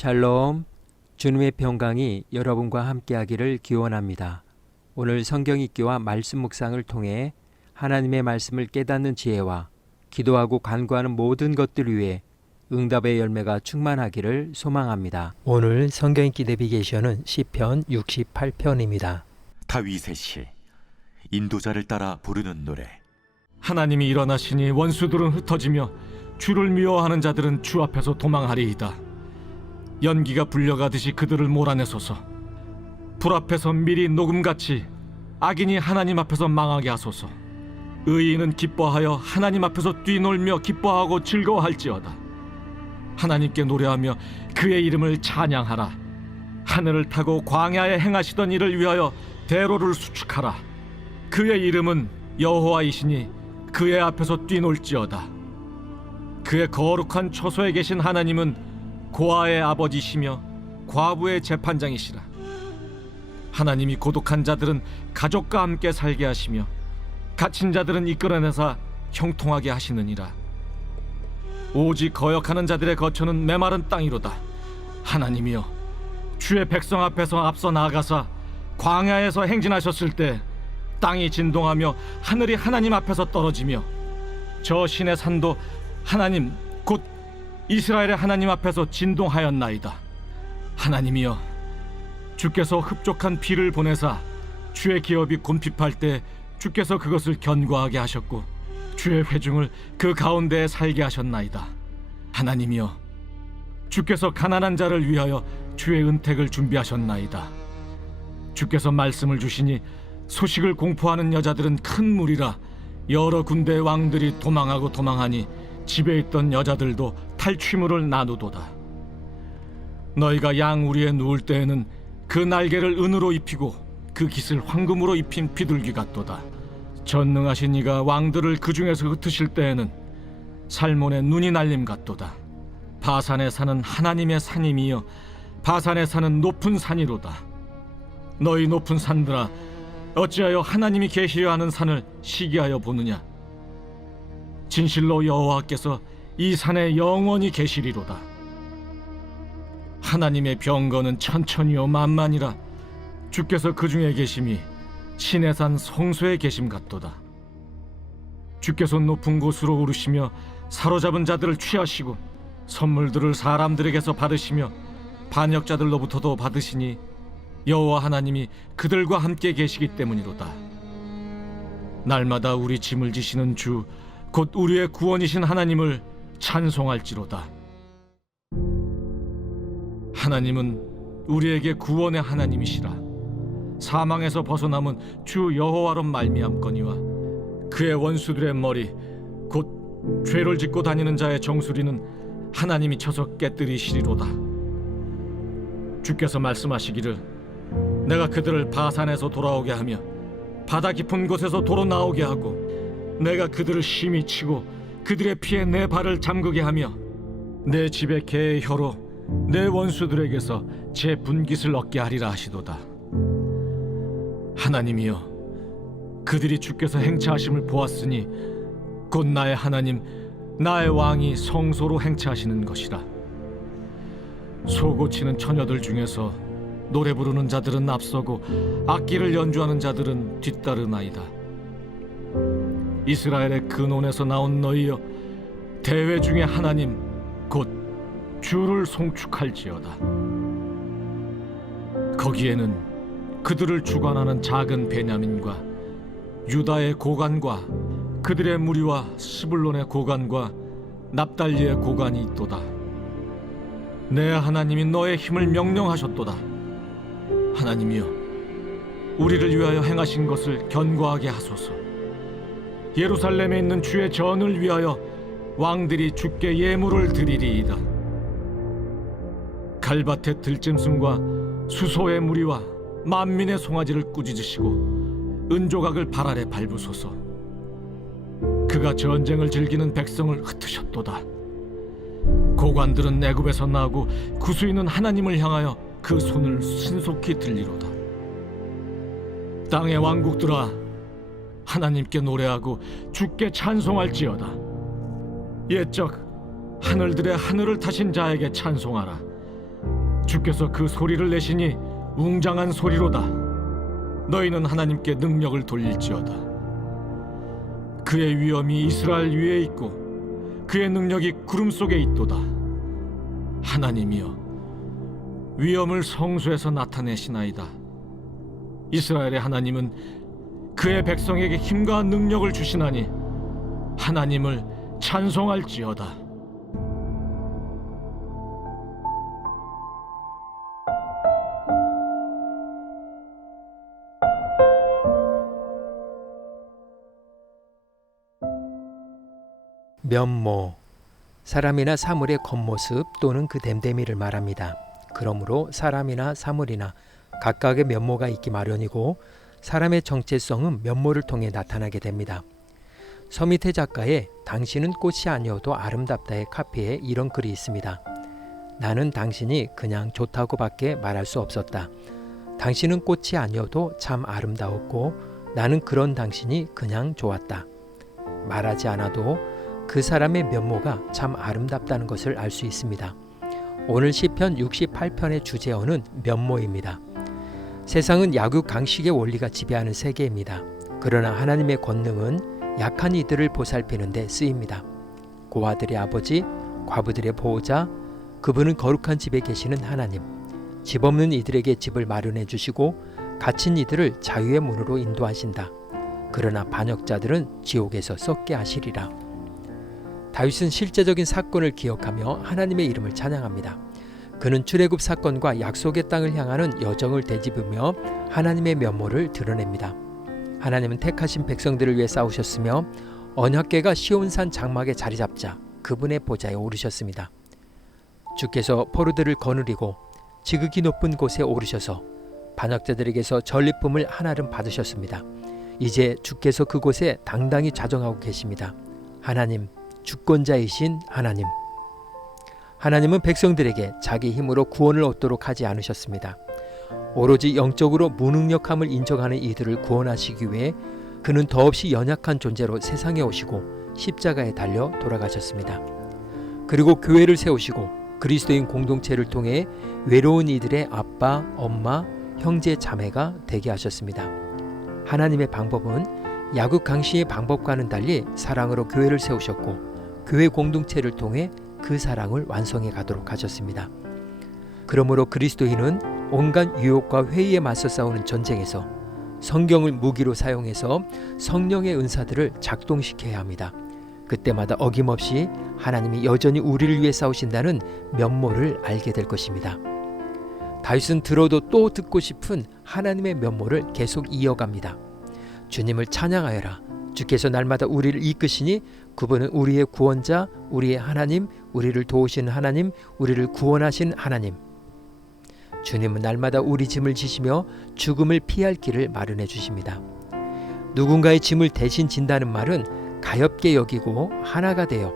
샬롬, 주님의 평강이 여러분과 함께하기를 기원합니다. 오늘 성경 읽기와 말씀 묵상을 통해 하나님의 말씀을 깨닫는 지혜와 기도하고 간구하는 모든 것들 위해 응답의 열매가 충만하기를 소망합니다. 오늘 성경 읽기 내비게이션은 시편 68편입니다. 다윗의 시, 인도자를 따라 부르는 노래. 하나님이 일어나시니 원수들은 흩어지며 주를 미워하는 자들은 주 앞에서 도망하리이다. 연기가 불려가듯이 그들을 몰아내소서. 불 앞에서 밀이 녹음같이 악인이 하나님 앞에서 망하게 하소서. 의인은 기뻐하여 하나님 앞에서 뛰놀며 기뻐하고 즐거워할지어다. 하나님께 노래하며 그의 이름을 찬양하라. 하늘을 타고 광야에 행하시던 일을 위하여 대로를 수축하라. 그의 이름은 여호와이시니 그의 앞에서 뛰놀지어다. 그의 거룩한 처소에 계신 하나님은 고아의 아버지시며 과부의 재판장이시라. 하나님이 고독한 자들은 가족과 함께 살게 하시며 갇힌 자들은 이끌어내사 형통하게 하시느니라. 오직 거역하는 자들의 거처는 메마른 땅이로다. 하나님이여, 주의 백성 앞에서 앞서 나아가사 광야에서 행진하셨을 때 땅이 진동하며 하늘이 하나님 앞에서 떨어지며 저 신의 산도 하나님 곧 이스라엘의 하나님 앞에서 진동하였나이다. 하나님이여, 주께서 흡족한 비를 보내사 주의 기업이 곰핍할 때 주께서 그것을 견고하게 하셨고 주의 회중을 그 가운데에 살게 하셨나이다. 하나님이여, 주께서 가난한 자를 위하여 주의 은택을 준비하셨나이다. 주께서 말씀을 주시니 소식을 공포하는 여자들은 큰 무리라. 여러 군대의 왕들이 도망하고 도망하니 집에 있던 여자들도 탈취물을 나누도다. 너희가 양 우리에 누울 때에는 그 날개를 은으로 입히고 그 깃을 황금으로 입힌 비둘기 같도다. 전능하신 이가 왕들을 그 중에서 흩으실 때에는 살몬의 눈이 날림 같도다. 바산에 사는 하나님의 산임이여, 바산에 사는 높은 산이로다. 너희 높은 산들아, 어찌하여 하나님이 계시려 하는 산을 시기하여 보느냐. 진실로 여호와께서 이 산에 영원히 계시리로다. 하나님의 병거는 천천히요 만만이라. 주께서 그 중에 계심이 신의 산 성소에 계심 같도다. 주께서 높은 곳으로 오르시며 사로잡은 자들을 취하시고 선물들을 사람들에게서 받으시며 반역자들로부터도 받으시니 여호와 하나님이 그들과 함께 계시기 때문이로다. 날마다 우리 짐을 지시는 주 곧 우리의 구원이신 하나님을 찬송할지로다. 하나님은 우리에게 구원의 하나님이시라. 사망에서 벗어남은 주 여호와로 말미암거니와 그의 원수들의 머리 곧 죄를 짓고 다니는 자의 정수리는 하나님이 쳐서 깨뜨리시리로다. 주께서 말씀하시기를 내가 그들을 바산에서 돌아오게 하며 바다 깊은 곳에서 도로 나오게 하고 내가 그들을 심히 치고 그들의 피에 내 발을 잠그게 하며 내 집의 개의 혀로 내 원수들에게서 제 분깃을 얻게 하리라 하시도다. 하나님이여, 그들이 주께서 행차하심을 보았으니 곧 나의 하나님 나의 왕이 성소로 행차하시는 것이라. 소고치는 처녀들 중에서 노래 부르는 자들은 앞서고 악기를 연주하는 자들은 뒤따르나이다. 이스라엘의 근원에서 나온 너희여, 대회 중에 하나님 곧 주를 송축할지어다. 거기에는 그들을 주관하는 작은 베냐민과 유다의 고관과 그들의 무리와 스불론의 고관과 납달리의 고관이 있도다. 내 하나님이 너의 힘을 명령하셨도다. 하나님이여, 우리를 위하여 행하신 것을 견고하게 하소서. 예루살렘에 있는 주의 전을 위하여 왕들이 주께 예물을 드리리이다. 갈밭의 들짐승과 수소의 무리와 만민의 송아지를 꾸짖으시고 은조각을 발 아래 밟으소서. 그가 전쟁을 즐기는 백성을 흩으셨도다. 고관들은 애굽에서 나고 구수인은 하나님을 향하여 그 손을 신속히 들리로다. 땅의 왕국들아, 하나님께 노래하고 주께 찬송할지어다. 옛적 하늘들의 하늘을 타신 자에게 찬송하라. 주께서 그 소리를 내시니 웅장한 소리로다. 너희는 하나님께 능력을 돌릴지어다. 그의 위엄이 이스라엘 위에 있고 그의 능력이 구름 속에 있도다. 하나님이여, 위엄을 성소에서 나타내시나이다. 이스라엘의 하나님은 그의 백성에게 힘과 능력을 주시나니 하나님을 찬송할지어다. 면모, 사람이나 사물의 겉모습 또는 그 됨됨이를 말합니다. 그러므로 사람이나 사물이나 각각의 면모가 있기 마련이고 사람의 정체성은 면모를 통해 나타나게 됩니다. 서미태 작가의 당신은 꽃이 아니어도 아름답다의 카피에 이런 글이 있습니다. 나는 당신이 그냥 좋다고밖에 말할 수 없었다. 당신은 꽃이 아니어도 참 아름다웠고 나는 그런 당신이 그냥 좋았다. 말하지 않아도 그 사람의 면모가 참 아름답다는 것을 알 수 있습니다. 오늘 시편 68편의 주제어는 면모입니다. 세상은 약육강식의 원리가 지배하는 세계입니다. 그러나 하나님의 권능은 약한 이들을 보살피는 데 쓰입니다. 고아들의 아버지, 과부들의 보호자, 그분은 거룩한 집에 계시는 하나님, 집 없는 이들에게 집을 마련해 주시고 갇힌 이들을 자유의 문으로 인도하신다. 그러나 반역자들은 지옥에서 썩게 하시리라. 다윗은 실제적인 사건을 기억하며 하나님의 이름을 찬양합니다. 그는 출애굽 사건과 약속의 땅을 향하는 여정을 되짚으며 하나님의 면모를 드러냅니다. 하나님은 택하신 백성들을 위해 싸우셨으며 언약궤가 시온산 장막에 자리 잡자 그분의 보좌에 오르셨습니다. 주께서 포로들을 거느리고 지극히 높은 곳에 오르셔서 반역자들에게서 전리품을 하나름 받으셨습니다. 이제 주께서 그곳에 당당히 자정하고 계십니다. 하나님, 주권자이신 하나님. 하나님은 백성들에게 자기 힘으로 구원을 얻도록 하지 않으셨습니다. 오로지 영적으로 무능력함을 인정하는 이들을 구원하시기 위해 그는 더없이 연약한 존재로 세상에 오시고 십자가에 달려 돌아가셨습니다. 그리고 교회를 세우시고 그리스도인 공동체를 통해 외로운 이들의 아빠, 엄마, 형제, 자매가 되게 하셨습니다. 하나님의 방법은 약육강식의 방법과는 달리 사랑으로 교회를 세우셨고 교회 공동체를 통해 그 사랑을 완성해 가도록 하셨습니다. 그러므로 그리스도인은 온갖 유혹과 회의에 맞서 싸우는 전쟁에서 성경을 무기로 사용해서 성령의 은사들을 작동시켜야 합니다. 그때마다 어김없이 하나님이 여전히 우리를 위해 싸우신다는 면모를 알게 될 것입니다. 다윗은 들어도 또 듣고 싶은 하나님의 면모를 계속 이어갑니다. 주님을 찬양하여라. 주께서 날마다 우리를 이끄시니 그분은 우리의 구원자, 우리의 하나님, 우리를 도우시는 하나님, 우리를 구원하신 하나님. 주님은 날마다 우리 짐을 지시며 죽음을 피할 길을 마련해 주십니다. 누군가의 짐을 대신 진다는 말은 가엾게 여기고 하나가 되어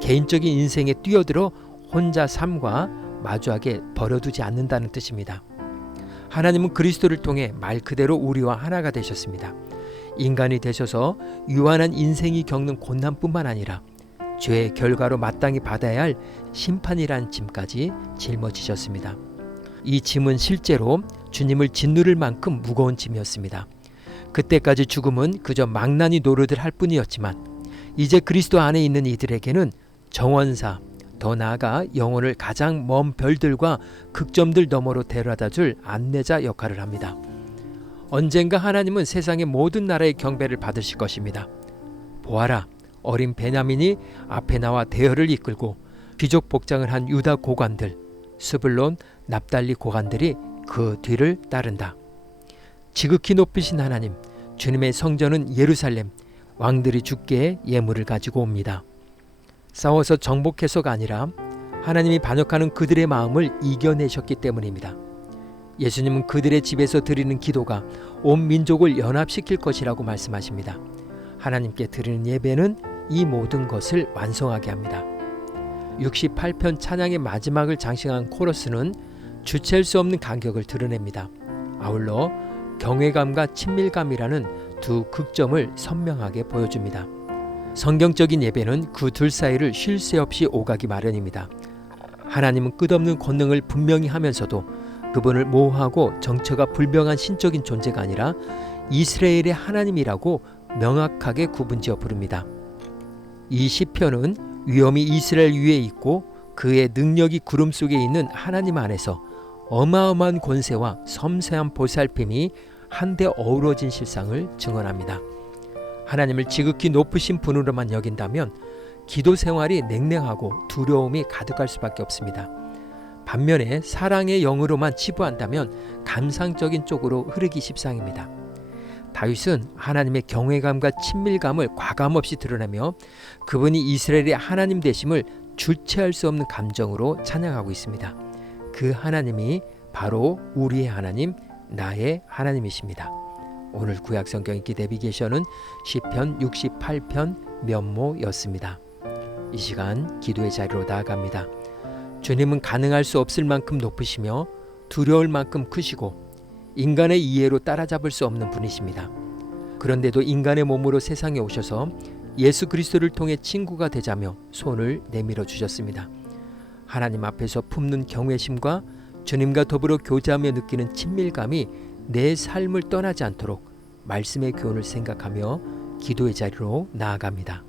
개인적인 인생에 뛰어들어 혼자 삶과 마주하게 버려두지 않는다는 뜻입니다. 하나님은 그리스도를 통해 말 그대로 우리와 하나가 되셨습니다. 인간이 되셔서 유한한 인생이 겪는 고난뿐만 아니라 죄의 결과로 마땅히 받아야 할 심판이란 짐까지 짊어지셨습니다. 이 짐은 실제로 주님을 짓누를 만큼 무거운 짐이었습니다. 그때까지 죽음은 그저 망나니 노릇을 할 뿐이었지만 이제 그리스도 안에 있는 이들에게는 정원사, 더 나아가 영혼을 가장 먼 별들과 극점들 너머로 데려다줄 안내자 역할을 합니다. 언젠가 하나님은 세상의 모든 나라의 경배를 받으실 것입니다. 보아라, 어린 베냐민이 앞에 나와 대열을 이끌고 귀족 복장을 한 유다 고관들, 스불론, 납달리 고관들이 그 뒤를 따른다. 지극히 높으신 하나님, 주님의 성전은 예루살렘, 왕들이 주께 예물을 가지고 옵니다. 싸워서 정복해서가 아니라 하나님이 반역하는 그들의 마음을 이겨내셨기 때문입니다. 예수님은 그들의 집에서 드리는 기도가 온 민족을 연합시킬 것이라고 말씀하십니다. 하나님께 드리는 예배는 이 모든 것을 완성하게 합니다. 68편 찬양의 마지막을 장식한 코러스는 주체할 수 없는 간격을 드러냅니다. 아울러 경외감과 친밀감이라는 두 극점을 선명하게 보여줍니다. 성경적인 예배는 그 둘 사이를 쉴 새 없이 오가기 마련입니다. 하나님은 끝없는 권능을 분명히 하면서도 그분을 모호하고 정처가 불명한 신적인 존재가 아니라 이스라엘의 하나님이라고 명확하게 구분지어 부릅니다. 이 시편은 위엄이 이스라엘 위에 있고 그의 능력이 구름 속에 있는 하나님 안에서 어마어마한 권세와 섬세한 보살핌이 한데 어우러진 실상을 증언합니다. 하나님을 지극히 높으신 분으로만 여긴다면 기도 생활이 냉랭하고 두려움이 가득할 수밖에 없습니다. 반면에 사랑의 영으로만 치부한다면 감상적인 쪽으로 흐르기 십상입니다. 다윗은 하나님의 경외감과 친밀감을 과감없이 드러내며 그분이 이스라엘의 하나님 되심을 주체할 수 없는 감정으로 찬양하고 있습니다. 그 하나님이 바로 우리의 하나님, 나의 하나님이십니다. 오늘 구약 성경 읽기 내비게이션은 시편 68편 면모였습니다. 이 시간 기도의 자리로 나아갑니다. 주님은 가능할 수 없을 만큼 높으시며 두려울 만큼 크시고 인간의 이해로 따라잡을 수 없는 분이십니다. 그런데도 인간의 몸으로 세상에 오셔서 예수 그리스도를 통해 친구가 되자며 손을 내밀어 주셨습니다. 하나님 앞에서 품는 경외심과 주님과 더불어 교제하며 느끼는 친밀감이 내 삶을 떠나지 않도록 말씀의 교훈을 생각하며 기도의 자리로 나아갑니다.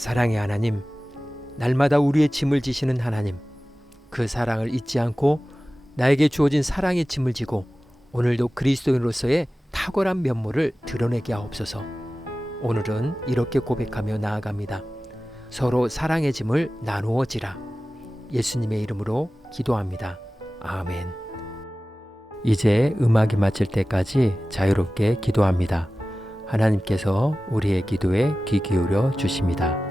사랑의 하나님, 날마다 우리의 짐을 지시는 하나님, 그 사랑을 잊지 않고 나에게 주어진 사랑의 짐을 지고 오늘도 그리스도인으로서의 탁월한 면모를 드러내게 하옵소서. 오늘은 이렇게 고백하며 나아갑니다. 서로 사랑의 짐을 나누어지라. 예수님의 이름으로 기도합니다. 아멘. 이제 음악이 마칠 때까지 자유롭게 기도합니다. 하나님께서 우리의 기도에 귀 기울여 주십니다.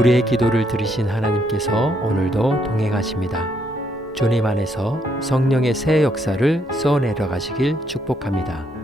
우리의 기도를 들으신 하나님께서 오늘도 동행하십니다. 주님 안에서 성령의 새 역사를 써내려 가시길 축복합니다.